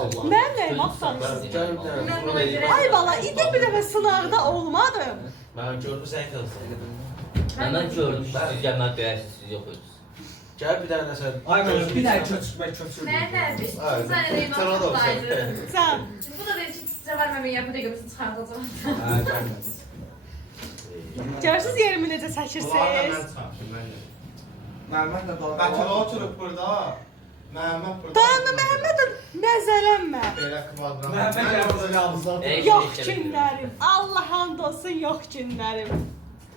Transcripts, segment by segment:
Allah. Mən nəyim axtarırsınız? Ay bala, indi bir dəfə sınaqda olmadım. Mən gördüm zəng alsın. Məndən gördüm ki, siz gəlmək dəyərsiniz, siz yox idiniz. Gəl bir dənə sən. Ay mən bir dənə köçürüm. Nerede? Bir Ay, tane de sana da olsun. imansızdaydı. Sən. Bu da dedi ki, cevap vermeyin yapı diye çıkartacağım. Hə, gəlmədi. Görürsünüz yerimi necə çəkirsiniz? Məhəmməd də dalga. Bətələ oturub burada. Məhəmməd burada. Dayanma Məhəmmədim, məzələnmə. Belə kvadrat. Məhəmməd də burada yalnızlar. Yox günlərim, Allah and olsun yox günlərim.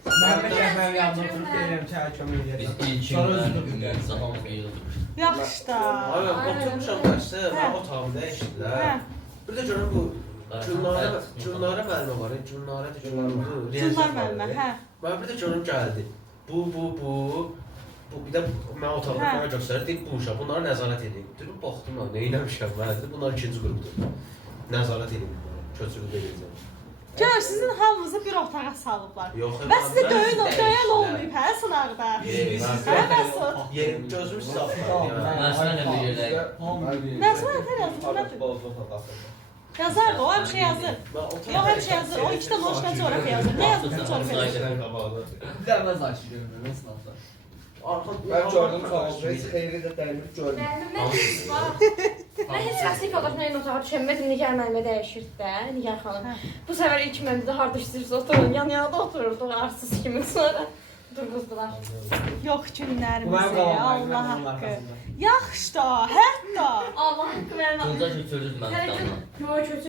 Məhəmməd də mənim yanımda oturub deyirəm ki, hər kömək Biz eləyəcəm. ilkindən ümumiyyətlə hamı yığılır. Yaxşı da. Ay oturmuşam dərsdə, mən otağımda eşitdilər. Hə. Bir də görüm bu Gülnara müəllimə var. Gülnara Günlər müəllimə, hə. Mən bir də görüm gəldi. Bu bir də mən otağımda mənə göstərir, deyib bu uşaq, bunlara nəzarət edin. Dedim, baxdım mən, nə eləmişəm mən, dedim, bunlar ikinci qrupdur. Nəzarət edin bunlara, köçürüb edəcəm. Gör, sizin hamınızı bir otağa salıblar. Yox, Bəs sizə döyən olmayıb, hə, sınaqda? Hə, Məsud? Gözüm sizə axtar. Mən sənə bir yerdə. Məsud ətər yazır, yazardı, o həmişə yazır. Yox, həmişə yazır, o 2 dənə oşdan coğrafya yazır. Nə yazırsa coğrafya yazır. Bir dənə mən zaşı görmürəm, mən sınavda. Mən gördüm sağolda, heç xeyri də dəyilib görmürəm. Mənim var. Mən heç vaxt ilk olaraq mənim otağa düşəmədim, Nigar müəllimə dəyişirdi də, Nigar xanım. Bu səfər ilk məndə də harda istəyirsə oturun, yan-yana otururduq arsız kimi sonra durğuzdular. Yox Bu mənim günlərimizi, qalan Allah mənim haqqı. arxasında. Yaxşı da, hətta. Allah haqqı verin. Bunca köçürürüz mən Hələ sənə. ki, köçür.